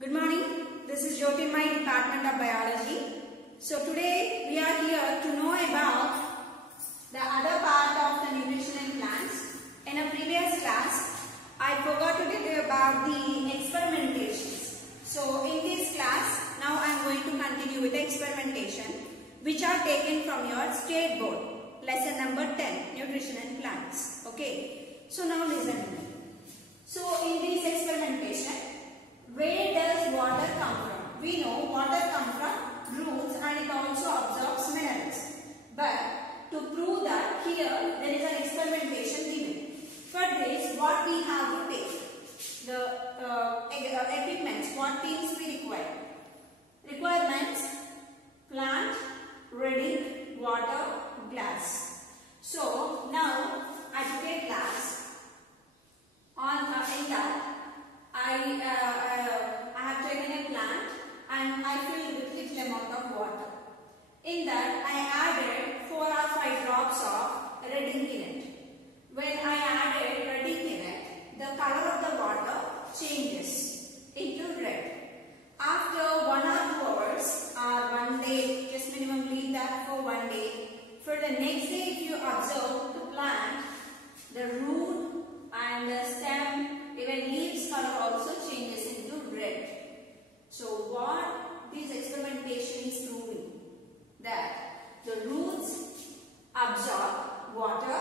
Good morning. This is Jyotirmay, Department of Biology. So today we are here to know about the other part of the nutrition in plants. In a previous class, I forgot to tell you about the experimentations. So in this class, now I am going to continue with the experimentation which are taken from your state board. Lesson number 10, Nutrition in Plants. Okay. So now listen to me. So in this experimentation, where does water come from? We know water comes from roots and it also absorbs minerals. But to prove that, here there is an experimentation given. For this, what we have to take? The equipments, what things we require? Requirements: plant, reading, water, glass. So now I took a glass. In that I have taken a plant and I filled with little amount of water. In that I added 4 or 5 drops of red ink in it. When I added red ink in it, the color of the water changes into red. After 1 or 2 hours or 1 day, just minimum leave that for 1 day. For the next day, if you observe the plant, the root and the stem, even leaves color also changes into red. So what this experimentation is proving? That the roots absorb water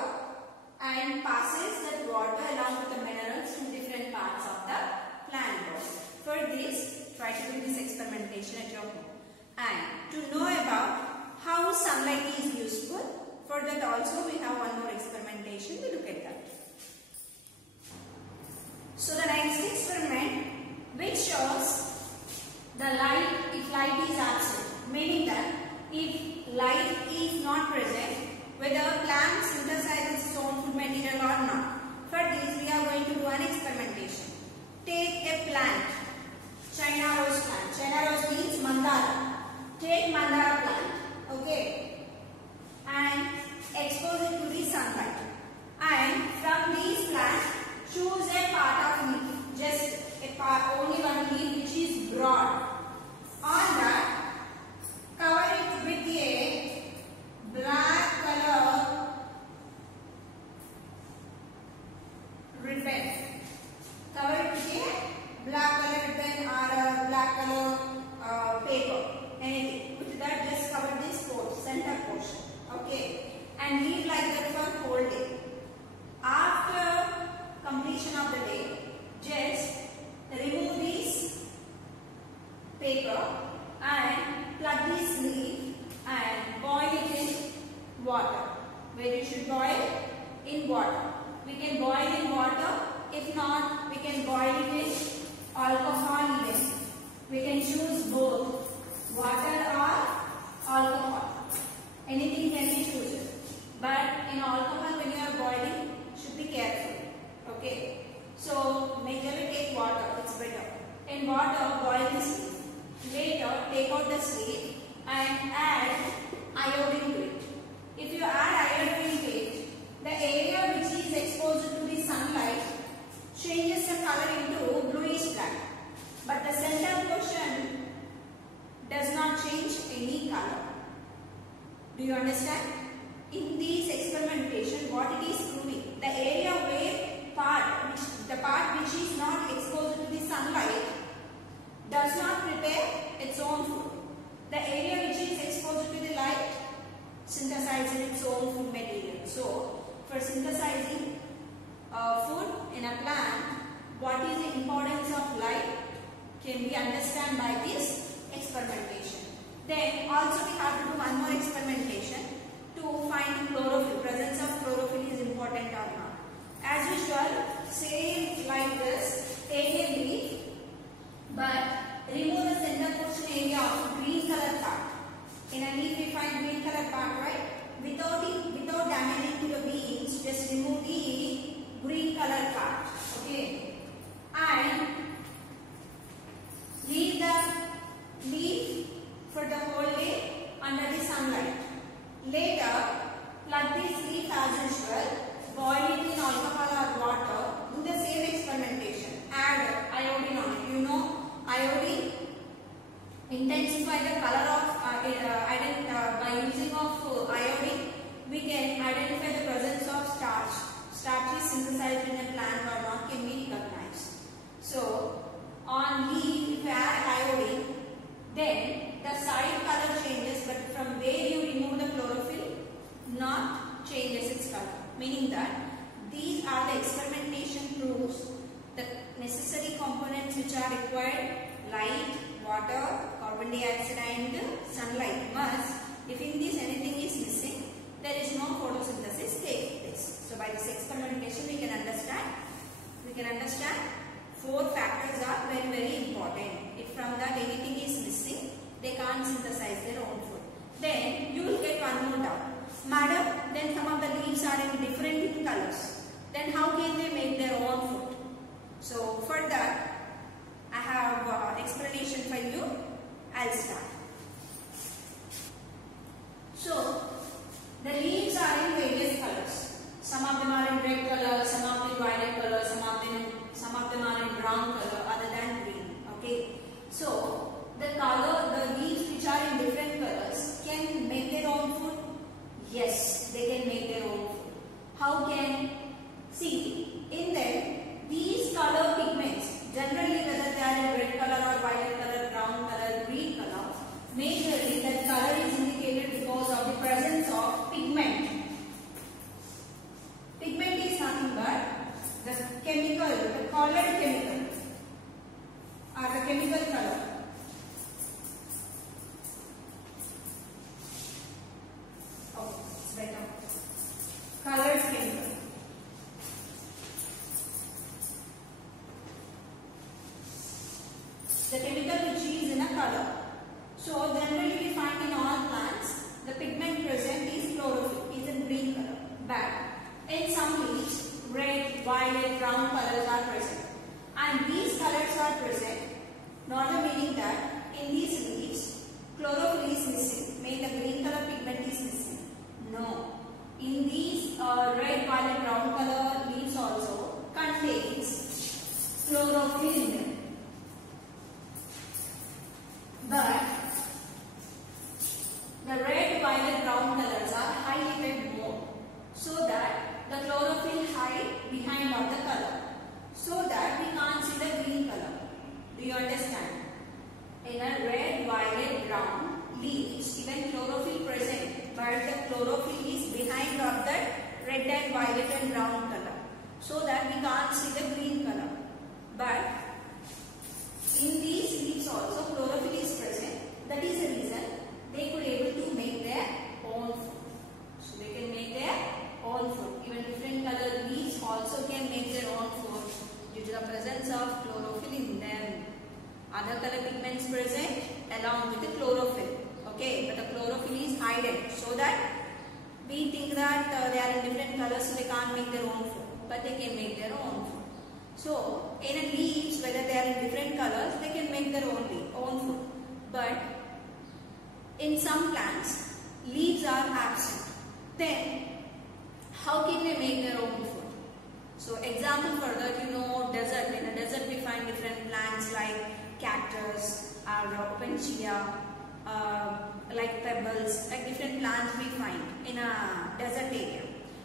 and passes that water along with the minerals to different parts of the plant body. For this, try to do this experimentation at your home. And to know about how sunlight is useful, for that also we have one more experimentation. We look at that. So the next experiment which shows the light if light is absent, meaning that if light is not present, whether plant synthesizes its own food material or not. For this we are going to do an experimentation. Take a plant, China rose plant. China rose means mandara. Take mandara plant, okay, and expose it to the sunlight. And from these plants, choose a part of leaf, just a part, only one leaf which is broad. On that, cover it with a black color ribbon. Cover it with a black color ribbon or a black color paper, anything. With that, just cover this center portion, okay, and leave like that for whole day. After completion of the day, just remove this paper and plug this leaf and boil it in water. Where you should boil? In water. We can boil in water. If not, we can boil it in alcohol even. We can choose both water or alcohol. Anything can be chosen. But in alcohol, when you are boiling, should be careful. Okay, so majorly take water, it's better. In water, boil the sleeve. Later, take out the sleeve and add iodine to it. If you add iodine to it, the area which is exposed to the sunlight changes the color into bluish black. But the center portion does not change any color. Do you understand? In this experimentation, what it is proving? The area where the part which is not exposed to the sunlight does not prepare its own food. The area which is exposed to the light synthesizes its own food material. So, for synthesizing food in a plant, what is the importance of light can we understand by this experimentation. Then also we have to do one more experimentation to find chlorophyll. Presence of chlorophyll is important or not. As usual, same like this, take a leaf, but remove the center portion area of green color part. In a leaf we find green color part, right? Without damaging to the beans, just remove the green color part, okay? And leave the leaf for the whole day under the sunlight. Later, plug this leaf as usual. Boil it in alcohol or water. Do the same experimentation. Add intensify the color of by using of iodine, we can identify the presence of starch. Starch is synthesized in a plant or not can be recognized. So on leaf, if you add iodine, then the side color changes, but from where you remove the chlorophyll, not changes its color. Meaning that these are the experimentation proofs. The necessary components which are required: light, water, carbon dioxide and sunlight must. If in this anything is missing, there is no photosynthesis take place. So by this experimentation we can understand 4 factors are very, very important. If from that anything is missing, they can't synthesize their own food. Then you will get one more doubt. Madam, then some of the leaves are in different colors. Then how can they make their own food? So for that, I have explanation for you. I'll start. So the leaves are in various colors. Some of them are in red color, some of them violet color, some of them are in brown color other than green. Okay. So the leaves which are in different colors can make their own food. Yes, they can make their own food. How can? See, in them, these color pigments, generally whether they are in red color or violet color, brown color, green color, majorly that color is indicated because of the presence of pigment. Pigment is nothing but the chemical, the colored chemical, or the chemical color. Oh, it's better. Colored chemical. The chemical which is in a color. So generally we find in all plants the pigment present is chlorophyll, is in green color. But in some leaves, red, violet, brown colors are present. And these colors are present, not the meaning that in these leaves chlorophyll is missing, meaning the green color pigment is missing. No. In these red, violet, brown color leaves also contains chlorophyll in them. But the red, violet, brown colors are highlighted more so that the chlorophyll hide behind of the color so that we can't see the green color. Do you understand? In a red, violet, brown leaves, even chlorophyll present, but the chlorophyll is behind of that red and violet and brown color so that we can't see the green color. But in these leaves also chlorophyll is present. That is the reason they could able to make their own food. So they can make their own food. Even different colored leaves also can make their own food due to the presence of chlorophyll in them. Other color pigments present along with the chlorophyll. Okay, but the chlorophyll is hidden so that we think that they are in different colors so they can't make their own food. But they can make their own food. So in a leaves, whether they are in different colors, they can make their own food. But in some plants, leaves are absent. Then how can they make their own food? So example for that, desert. In a desert we find different plants like cactus or opuntia, like pebbles, like different plants we find in a desert area.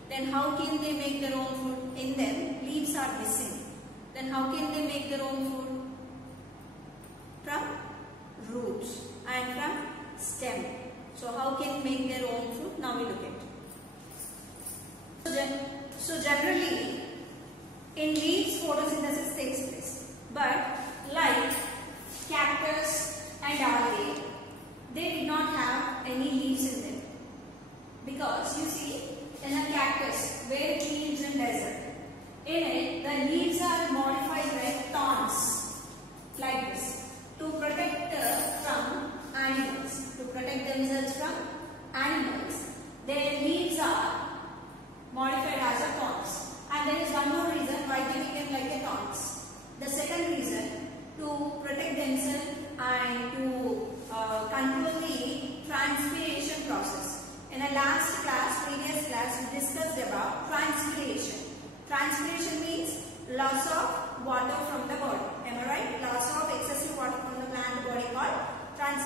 Then how can they make their own food? In them, leaves are missing. Then how can they make their own food? From roots and from stem. So how can they make their own food? Now we look at it. So generally, in leaves photosynthesis takes place. But like cactus and algae, they did not have any leaves in them. Because you see, in a cactus, where it lives in desert, in it, the leaves are modified like thorns, like this, to protect from animals, to protect themselves from animals. Their leaves are modified as a thorns. And there is one more reason why they became like a thorns. The second reason, to protect themselves and to control the transpiration process. In a previous class, we discussed about transpiration. Transpiration means loss of water from the body. Am I right? Loss of excessive water from the plant body called transpiration.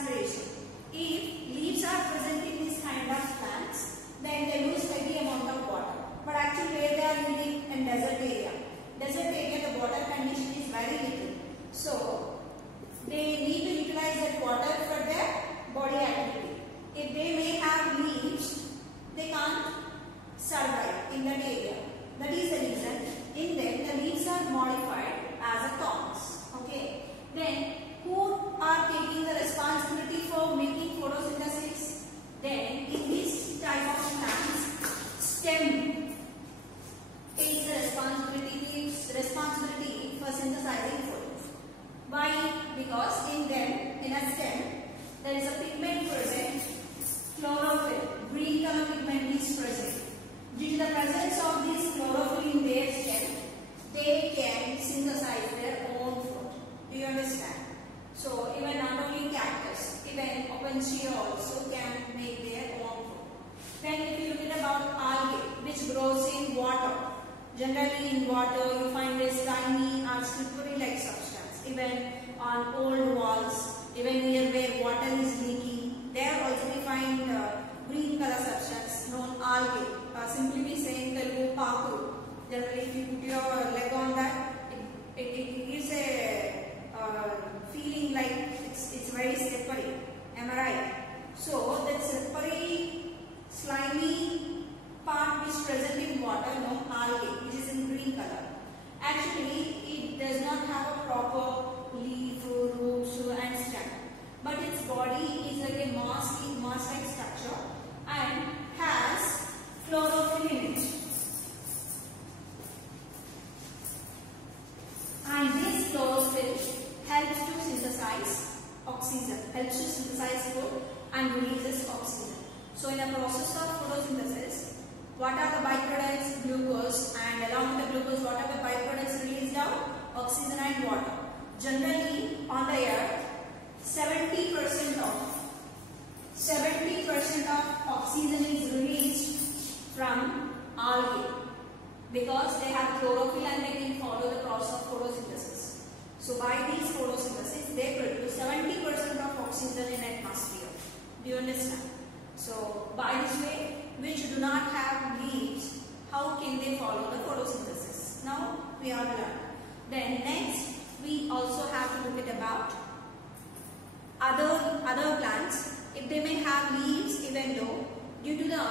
because in them, in a stem, there is a pigment present, chlorophyll, green color pigment is present. Due to the presence of this chlorophyll in their stem, they can synthesize their own food. Do you understand? So even not only cactus, even open tree also can make their own food. Then if you look at about algae, which grows in water. Generally in water you find this tiny or slippery-like substance. Even on old walls, even near where water is leaking, there also we find green color substance known algae. Simply we say in Telugu paku. Generally if you put your leg on that, it gives a feeling like it's very slippery. Am I right? So that slippery, slimy part which is present in water known algae, which is in green color. Actually, it does not have a proper leaf, roots and stem, but its body is like a moss-like structure and has chlorophyll in it. And this chlorophyll helps to synthesize oxygen, helps to synthesize food and releases oxygen. So in the process of photosynthesis, what are the byproducts? Glucose, and along with the glucose, what are the byproducts released out? Oxygen and water. Generally on the earth, 70% of oxygen is released from algae because they have chlorophyll and they can follow the process of photosynthesis. So by this photosynthesis, they produce 70% of oxygen in atmosphere. Do you understand? So by this way, which do not have leaves, how can they follow the photosynthesis? Now we have learned. Then next, we also have to look at about other plants. If they may have leaves, even though due to the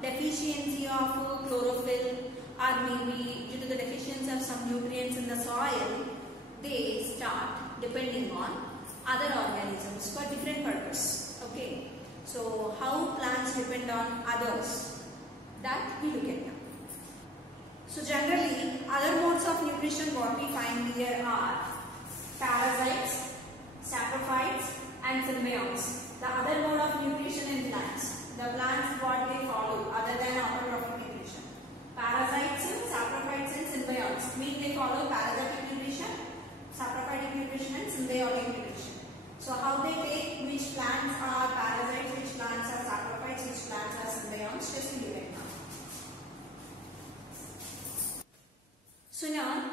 deficiency of chlorophyll or maybe due to the deficiency of some nutrients in the soil, they start depending on other organisms for different purpose. Okay. So how plants depend on others, that we look at now. So generally other modes of nutrition what we find here are parasites, saprophytes and symbionts. The other mode of nutrition in plants. The plants what they follow other than autotrophic nutrition. Parasites, saprophytes and symbionts mean they follow parasitic nutrition, saprophytic nutrition and symbiotic nutrition. So how they take which plants are parasites, which plants are saprophytes, which plants are symbionts, just leave it now. So now,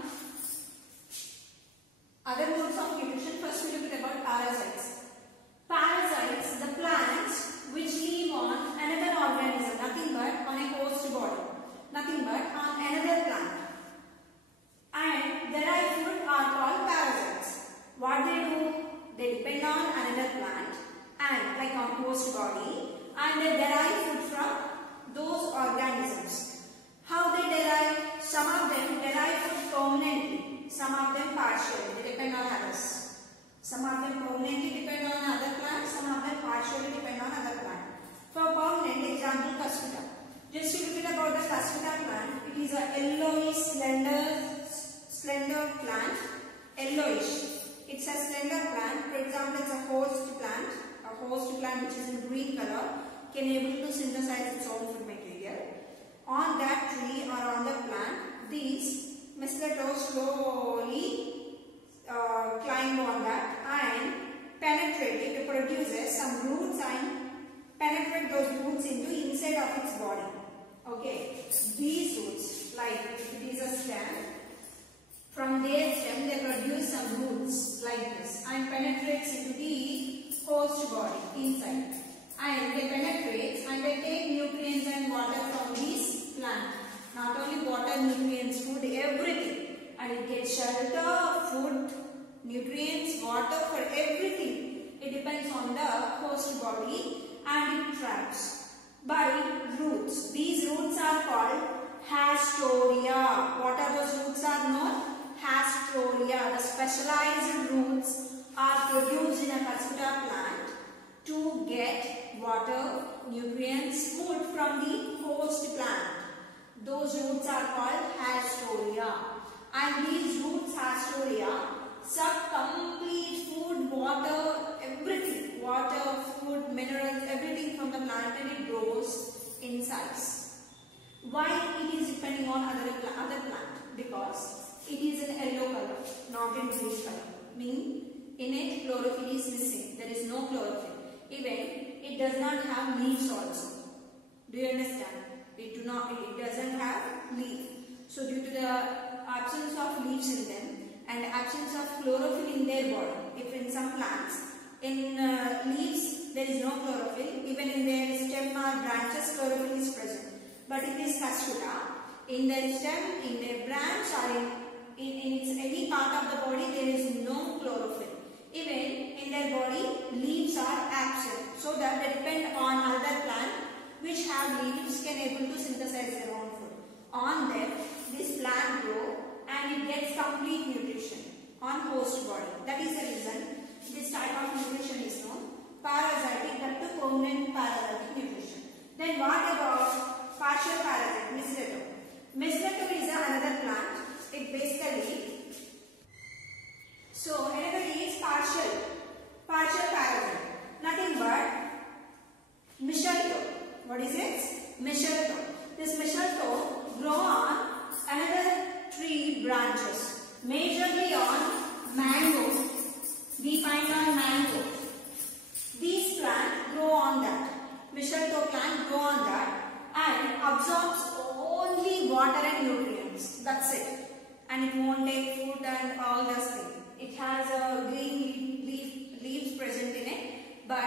other modes of nutrition, first we look at about parasites. Parasites, the plants which live on another organism, nothing but on a host body, nothing but on another plant. And derived food are called parasites. What they do? They depend on another plant and like on host body and they derive food from those organisms. How they derive? Some of them derive food permanently, some of them partially, they depend on others. Some of them permanently depend on other plants, some of them partially depend on other plants. For permanent, example cuscuta. Just to look at about the cuscuta plant, it is a yellowish slender plant, yellowish. It's a slender plant. For example, it's a host plant which is in green color, can able to synthesize its own food material. On that tree or on the plant, these mistletoe slowly climb on that and penetrate it. It produces some roots and penetrate those roots into inside of its body. Okay, these roots, like if it is a stem, from their stem they produce some roots like this and penetrates into the host body inside. And they penetrate and they take nutrients and water from this plant. Not only water, nutrients, food, everything. And it gets shelter, food, nutrients, water, for everything. It depends on the host body and it traps by roots. These roots are called hastoria. What are those roots are known? Hastoria. The specialized roots are produced in a cuscuta plant to get water, nutrients, food from the host plant. Those roots are called hastoria. And these roots, hastoria, suck complete food, minerals, everything from the plant, and it grows in size. Why it is depending on other plant? Because it is in yellow color, not in bluish color. Meaning in it chlorophyll is missing. There is no chlorophyll. Even it does not have leaves also. Do you understand? It doesn't have leaf. So due to the absence of leaves in them and absence of chlorophyll in their body, if in some plants, in leaves there is no chlorophyll, even in their stem or branches chlorophyll is present. But in this Kastura, in their stem, in their branch or in any part of the body there is no chlorophyll. Even in their body leaves are absent. So that they depend on other plant which have leaves can able to synthesize their own food. On them this plant grow and it gets complete nutrition on host body. That is the reason this type of nutrition is known parasitic, that to permanent parasitic nutrition. Then what about partial parasite, Mistletoe? Mistletoe is another plant. It basically, so another is partial parasite. Nothing but mistletoe. What is it? Mistletoe. This mistletoe grow on another tree branches. Majorly on mango. We find on mango. These plants grow on that. Mistletoe plant grow on that and absorbs only water and nutrients. That's it. And it won't take food and all those things. It has a green leaves present in it, but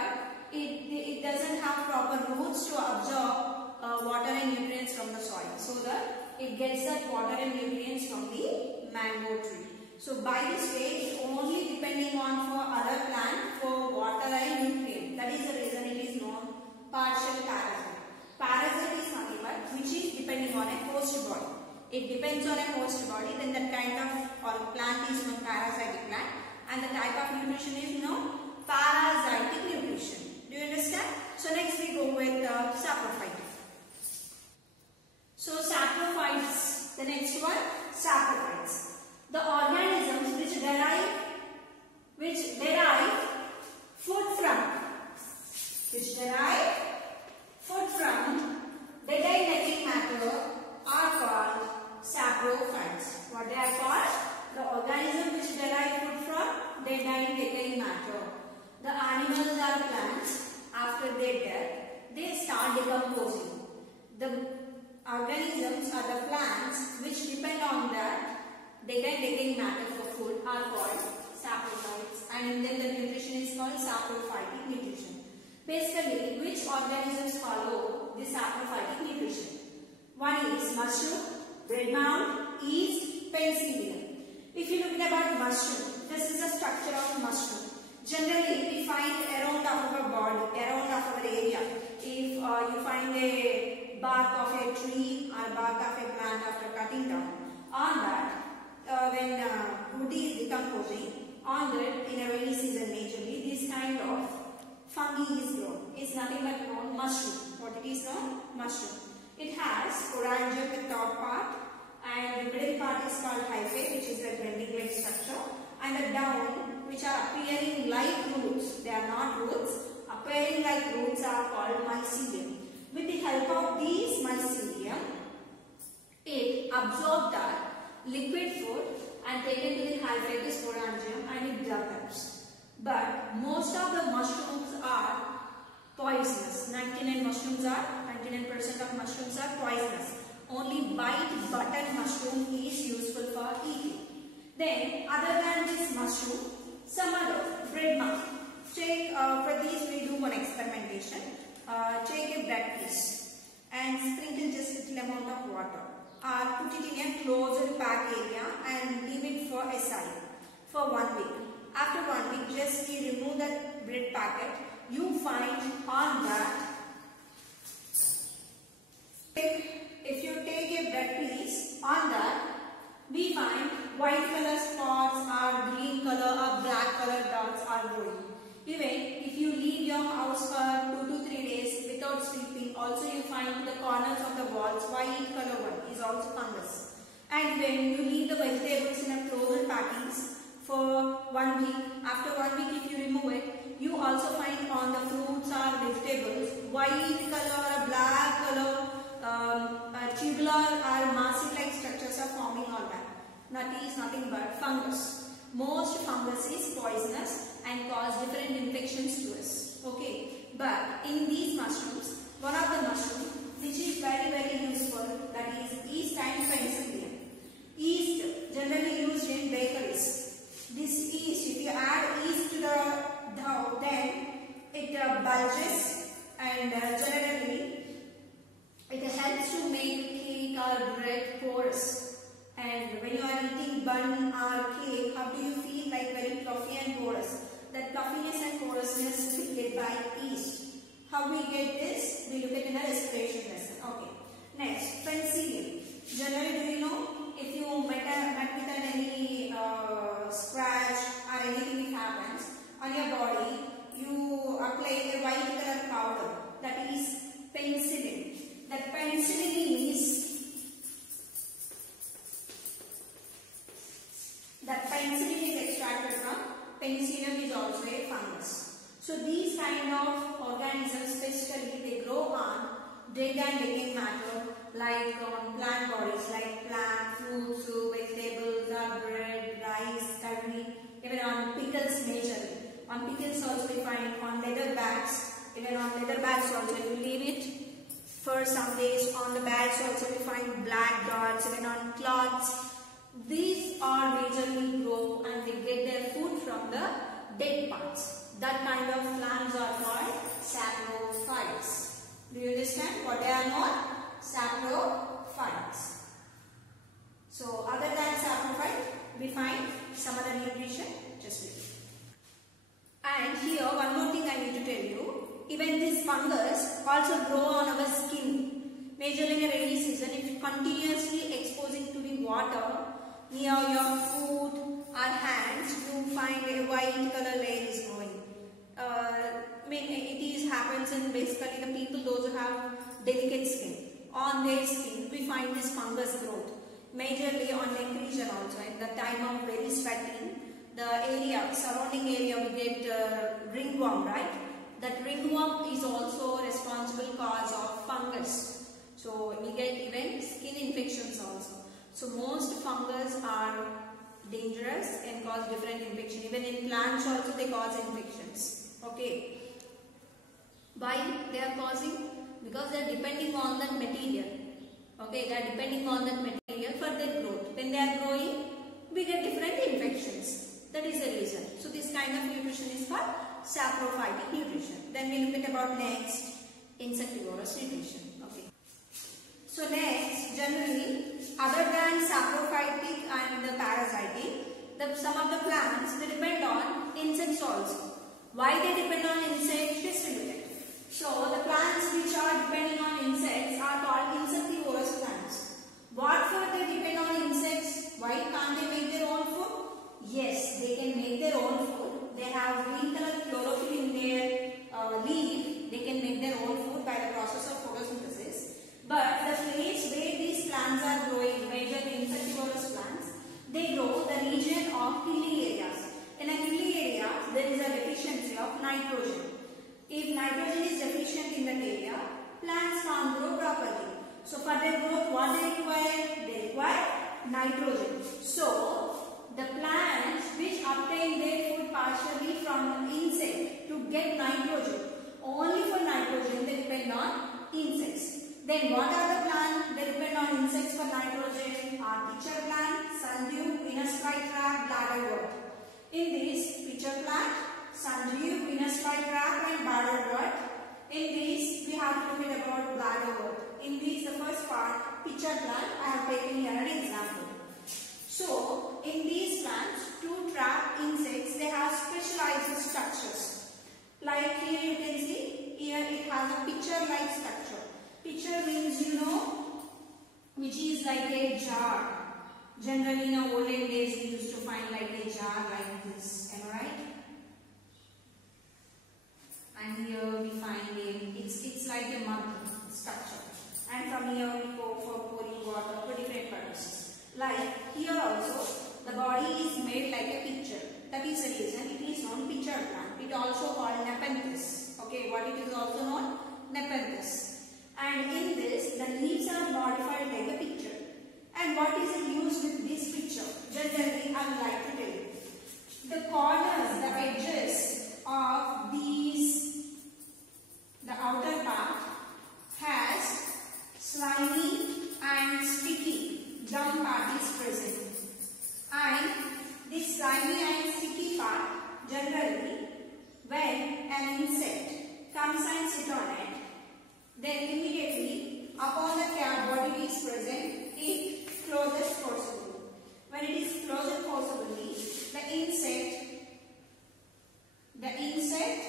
it doesn't have proper roots to absorb water and nutrients from the soil. So that it gets that water and nutrients from the mango tree. So by this way, it only depending on for other plant for water and nutrient. That is the reason it is known partial parasite. Parasite is nothing but which is depending on a host body. It depends on a host body, then that kind of or plant is known parasitic plant, and the type of nutrition is known parasitic nutrition. Do you understand? So next we go with saprophyte. So saprophytes, the next one, saprophytes. The organisms which derive food from dead living matter are called saprophytes. What they are called? The organism which derive food from dead and decaying matter. The animals or plants, after their death, they start decomposing. The organisms or the plants which depend on that dead and decaying matter for food are called saprophytes, and in them the nutrition is called saprophytic nutrition. Basically, which organisms follow the saprophytic nutrition? One is mushroom, bread mound, yeast, penicillium. If you look about mushroom, this is the structure of mushroom. Generally, we find around our body, around our area. If you find a bark of a tree or bark of a plant after cutting down, on that, when wood is decomposing, on that in a rainy season majorly, this kind of fungi is grown. It's nothing but known mushroom. What it is known? Mushroom. It has sporangium with top part, and the middle part is called hyphae, which is a bending like structure, and the down, which are appearing like roots. They are not roots. Appearing like roots are called mycelium. With the help of these mycelium, it absorbs that liquid food and taken to the hyphae sporangium and it develops. But most of the mushrooms are poisonous. 99% of mushrooms are poisonous. Only white button mushroom is useful for eating. Then, other than this mushroom, some other bread mound. Take for these we do one experimentation. Take a bread piece and sprinkle just little amount of water. Or put it in a closed pack area and leave it for a side for 1 week. After 1 week, just we remove that bread packet. You find on that, if you take a bread piece, on that we find white color spots or green color or black color dots are growing. Even if you leave your house for 2 to 3 days without sweeping, also you find the corners of the walls white color one is also fungus. And when you leave the vegetables in a closed packings for 1 week, after 1 week if you remove it, you also find on the fruits or white color or black color, tubular or massive-like structures are forming on that. That is nothing but fungus. Most fungus is poisonous and cause different infections to us. Okay, but in these mushrooms, one of the mushrooms which is very useful, that is yeast and penicillium. Yeast generally used in bakeries. This yeast, if you add yeast to the dough, then it bulges and generally it helps to make cake or bread porous. And when you are eating bun or cake, how do you feel? Like very fluffy and porous. That fluffiness and porousness we get by yeast. How we get this? We look at in a respiration lesson. Okay. Next, penicillium. Generally, do you know, if you met with any scratch or anything that happens on your body, you apply a white color powder. That is penicillin. That penicillin is extracted from penicillium, is also a fungus. So these kind of organisms specifically they grow on dead and decaying matter, like on plant bodies like plant, fruits, vegetables, bread, rice, curry, even on pickles majorly. On pickles also we find on leather bags, even on leather bags also you leave it for some days. On the bags also we find black dots, even on cloths. These are majorly grow and they get their food from the dead parts. That kind of plants are called saprophytes. Do you understand what they are called? Saprophytes. So other than saprophyte, we find some other nutrition. Just wait. And here one more thing I need to tell you. Even this fungus also grow on our skin. Majorly in a rainy season, if continuously exposing to the water near your food or hands, you find a white color layer is growing. It happens in basically the people those who have delicate skin. On their skin, we find this fungus growth. Majorly on neck region also. At the time of very sweating, the area, surrounding area, we get ringworm, right? That ringworm is also responsible cause of fungus. So we get even skin infections also. So most fungus are dangerous and cause different infections. Even in plants also they cause infections. Okay. Why they are causing? Because they are depending on that material. Okay, they are depending on that material for their growth. When they are growing, we get different infections. That is the reason. So this kind of nutrition is called saprophytic nutrition. Then we look at about next, insectivorous nutrition. Okay. So next, generally, other than saprophytic and the parasitic, some of the plants they depend on insects also. Why they depend on insects? Just look at it. So the plants which are depending on insects are called insectivorous plants. What food they depend on insects? Why can't they make their own food? Yes, they can make their own food. They have green color chlorophyll in their leaf. They can make their own food by the process of photosynthesis. But the place where these plants are growing, majorly insectivorous plants, they grow the region of hilly areas. In a hilly area, there is a deficiency of nitrogen. If nitrogen is deficient in that area, plants can't grow properly. So for their growth, what they require? They require nitrogen. So the plants which obtain their food partially from insect to get nitrogen, only for nitrogen they depend on insects. Then what are the plants? They depend on insects for nitrogen are pitcher plant, sundew, Venus flytrap, bladderwort. In this pitcher plant, sundew, Venus flytrap and bladderwort. In this we have to look at about bladderwort. In this the first part, pitcher plant, I have taken here an example. So in these plants to trap insects they have specialized structures. Like here you can see, here it has a pitcher like structure. Pitcher means you know, which is like a jar. Generally in the olden days we used to find like a jar like this, am I right? And here we find it's like a mug structure. And from here we go for pouring water for different purposes. Like here also the body is made like a pitcher. That is the reason it is known pitcher plant. It also called Nepenthes. Okay, what it is also known? Nepenthes. the corners, the edges of these, the outer part has slimy and sticky gum part is present. And this slimy and sticky part, generally when an insect comes and sits on it, then immediately upon the cap what it is present, it closes forcibly. When it is closed forcibly, the insect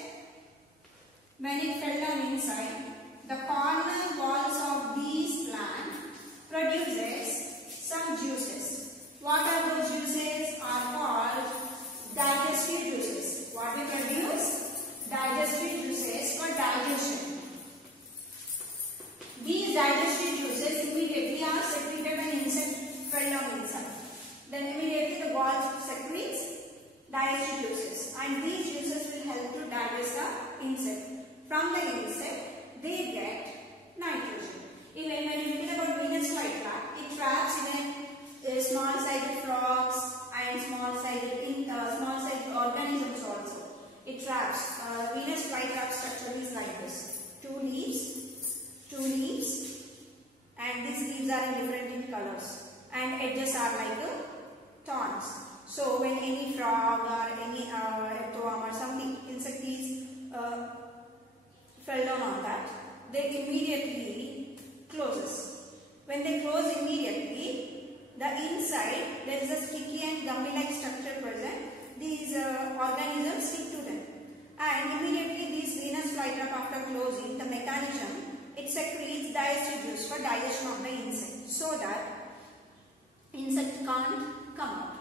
when it fell down inside, the corner walls of these plants produces some juices. What are those juices? Are called digestive juices. What we produce? Digestive juices for digestion. These digestive juices immediately are secreted when insect fell down inside. Then immediately the walls secretes digestive juices, and these juices will help to digest the insect. From the insect, they get nitrogen. Even when you think about Venus flytrap, it traps even small-sided frogs and small-sided organisms also. It traps. Venus flytrap structure is like this: two leaves, and these leaves are in different colors, and edges are like thorns. So when any frog or any earthworm or something insect is fell down on that, they immediately closes. When they close immediately, the inside there is a sticky and gummy-like structure present. These organisms stick to them, and immediately this Venus flytrap, after closing the mechanism, it secretes digestive juice for digestion of the insect, so that insect can't come out.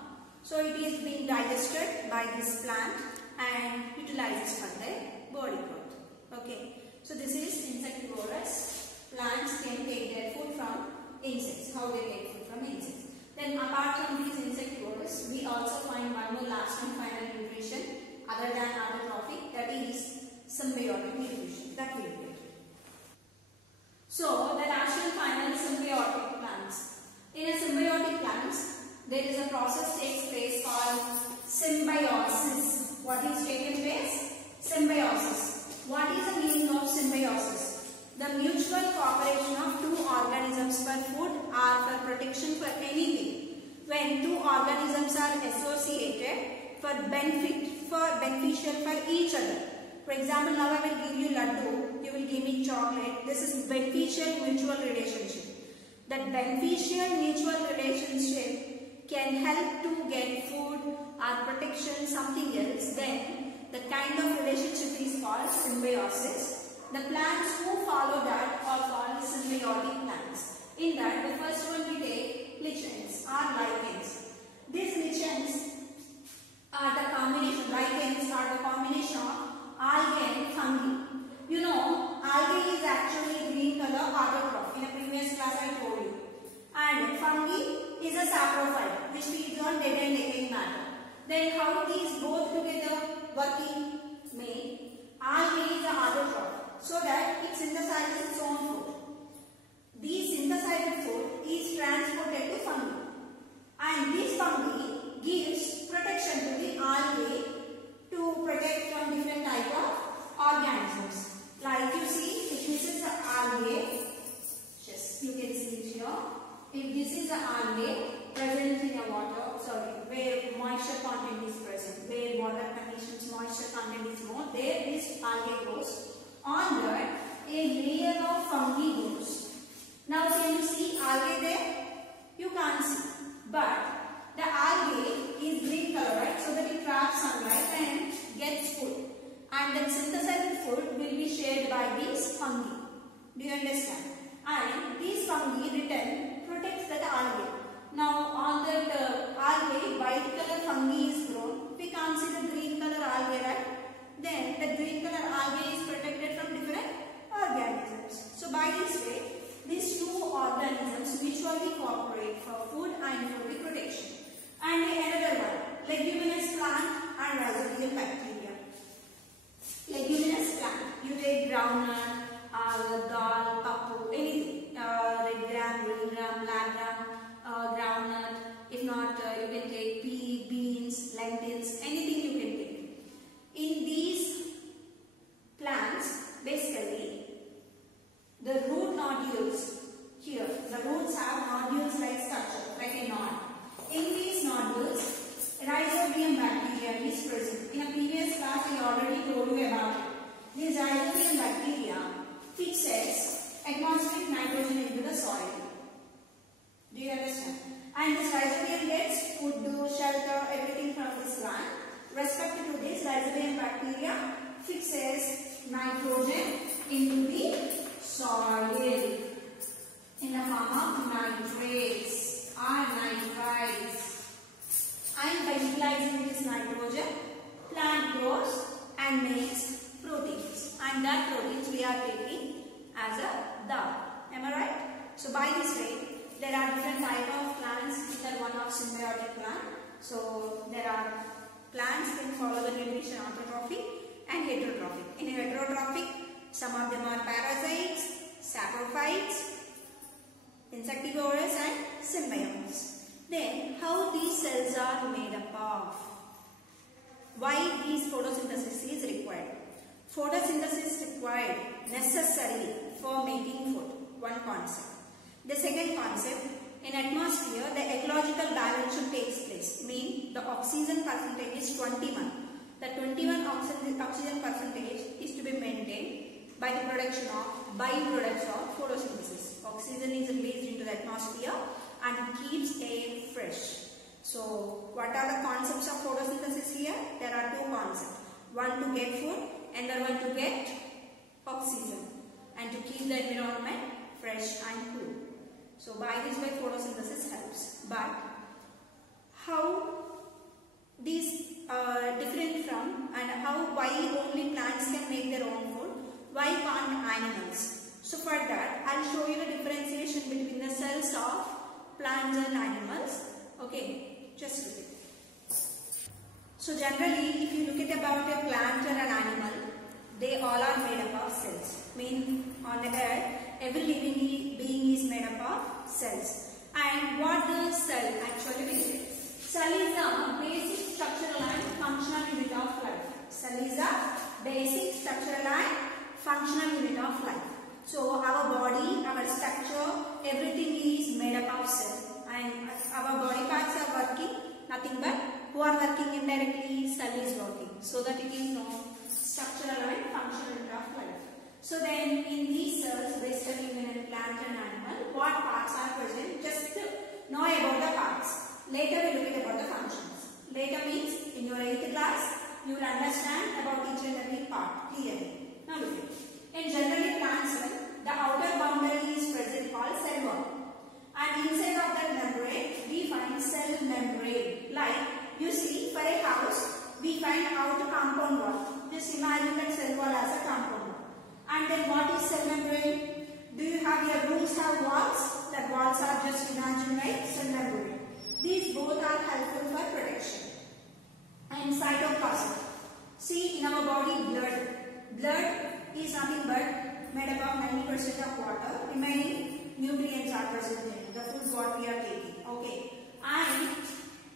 So it is being digested by this plant and utilizes for their body growth. Okay. So this is insectivorous. Plants can take their food from insects. How they take food from insects. Then apart from these insectivorous, we also find one more last and final nutrition other than autotrophic, that is symbiotic nutrition that we get. So the last and final symbiotic plants. In a symbiotic plants, there is a process takes place called symbiosis. What is taking place? Symbiosis. What is the meaning of symbiosis? The mutual cooperation of two organisms for food or for protection for anything. When two organisms are associated for beneficial for each other. For example, now I will give you laddu, you will give me chocolate. This is beneficial mutual relationship. That beneficial mutual relationship can help to get food or protection, something else. Then the kind of relationship is called symbiosis. The plants who follow that are called symbiotic plants. In that, the first one we take lichens or lichens. These lichens are the combination, lichens are the combination of algae and fungi. You know, algae is actually green color autotroph. In a previous class I told you. And fungi is a saprophyte which feeds on dead and decaying matter. Then how these both together working made? Algae is a autotroph, so that it synthesizes its own food. This synthesized food is transported to fungi. And this fungi gives protection to the algae to protect from different type of organisms. Like you see, if this is the algae, just you can see it here. If this is the algae present in a water, where moisture content is present, where water conditions moisture content is more, there this algae grows. On that, a layer of fungi grows. Now can you see algae there? You can't see. But the algae is green color, right? So that it traps sunlight and gets food. And then synthesized food will be shared by these fungi. Do you understand? And these fungi return protects that algae. Now on that algae, white color fungi is grown. We can't see the green color algae, right? Then the green color algae is protected from different organisms. So by this way, these two organisms mutually cooperate for food and for the protection. And another one, leguminous plant and rhizobial bacteria. Leguminous plant, you take groundnut, dal, pappu, anything, red gram, green gram, black gram, groundnut. If not, you can take pea, beans, lentils, anything Plasmodium bacteria fixes nitrogen into the soil in the form of nitrates or nitrites. And by utilizing this nitrogen, plant grows and makes proteins. And that proteins we are taking as a dal. Am I right? So by this way, there are different types of plants which are one of symbiotic plant. So there are plants can follow the nutrition autotrophic and heterotrophic. In heterotrophic, some of them are parasites, saprophytes, insectivorous and symbionts. Then how these cells are made up of? Why these photosynthesis is required? Photosynthesis is required necessary for making food. One concept. The second concept, in atmosphere, the ecological balance should take place. Mean the oxygen percentage is 21. The 21 oxygen percentage is to be maintained by the production of byproducts of photosynthesis. Oxygen is released into the atmosphere and keeps air fresh. So, what are the concepts of photosynthesis here? There are two concepts. One to get food and the one to get oxygen and to keep the environment fresh and cool. So by this way photosynthesis helps. But how these are different from and why only plants can make their own food? Why can't animals? So for that I'll show you the differentiation between the cells of plants and animals. Okay, just look at it. So generally if you look at about a plant or an animal, they all are made up of cells. Mean on the earth, every living being is made up of cells. And what the cell actually is? Cell is a basic structural and functional unit of life. Cell is a basic structural and functional unit of life. So our body, our structure, everything is made up of cell. And our body parts are working, nothing but who are working indirectly, cell is working. So that it is known structural and functional unit of life. So then in these cells, basically in a plant and animal, what parts are present? Just know about the parts. Later we look at about the functions. Later means in your 8th class, you will understand about each and every part clearly. Now look at it. In generally plant cell, the outer boundary is present called cell wall. And inside of that membrane, we find cell membrane. Like you see for a house, we find outer compound wall. Just imagine that cell wall as a compound wall. And then what is cell membrane? Do you have your rooms have walls? That walls are just imagined like cell membrane. These both are helpful for protection. And cytoplasm. See in our body blood. Blood is nothing but made up of 90% of water. Remaining nutrients are present in the food what we are taking. Okay. And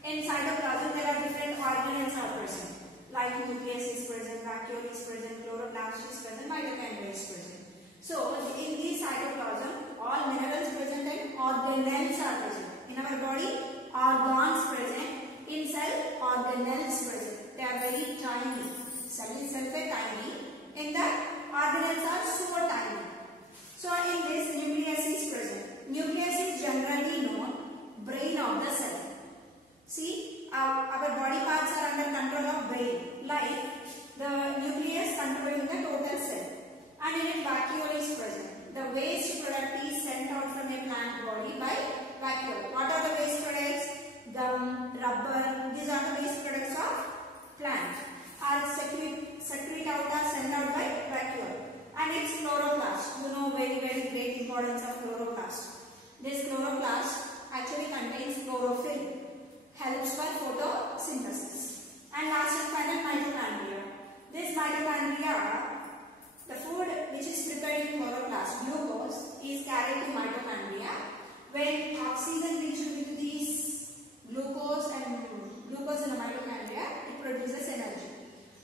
in cytoplasm there are different organelles are present. Like nucleus is present, vacuole is present, chloroplast is present, mitochondria is present. So in this cytoplasm, all minerals present and organelles are present. In our body, organs present. In cell, organelles present. They are very tiny. Cell itself is tiny. In that, organelles are so tiny. So in this, nucleus is present. Nucleus is generally known brain of the cell. See, our body parts are under control of brain. Like the nucleus controlling the total cell. And in it, vacuole is present. The waste product is sent out from a plant body by vacuole. What are the waste products? Gum, rubber, these are the waste products of plant. Are secrete out or sent out by vacuole. And it's chloroplast. You know very great importance of chloroplast. This chloroplast actually contains chlorophyll. Helps for photosynthesis. And last and final, mitochondria. This mitochondria, the food which is prepared in chloroplast, glucose, is carried to mitochondria. When oxygen reaches with these glucose and glucose in the mitochondria, it produces energy.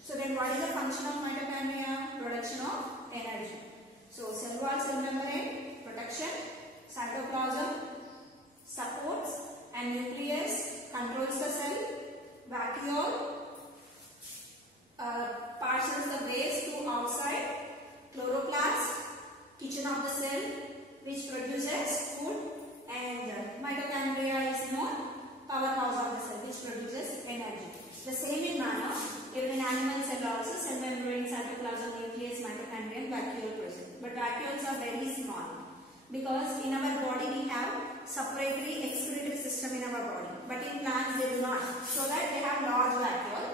So then what is the function of mitochondria? Production of energy. So cell wall, cell membrane, protection, cytoplasm, supports, and nucleus controls the cell, vacuole parcels the waste to outside, chloroplast, kitchen of the cell which produces food, and mitochondria is known powerhouse of the cell which produces energy. The same in manner, even in animal cell also, cell membrane, cytoplasm, nucleus, mitochondria, and vacuole present. But vacuoles are very small because in our body we have separatory excretory system in our body. But in plants they do not. So that they have large vacuole.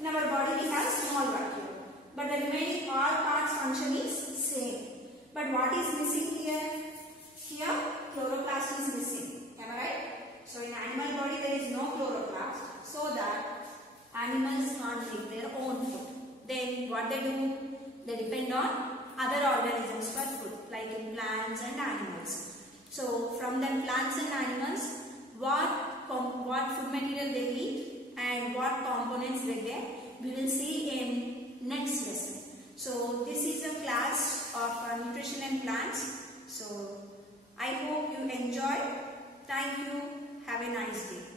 In our body we have small vacuole. But the remaining all parts function is same. But what is missing here? Here chloroplast is missing. Am I right? So in animal body there is no chloroplast, so that animals can't make their own food. Then what they do? They depend on other organisms for food, like in plants and animals. So from the plants and animals, what food material they eat and what components they get, we will see in next lesson. So this is a class of nutrition and plants. So I hope you enjoy. Thank you. Have a nice day.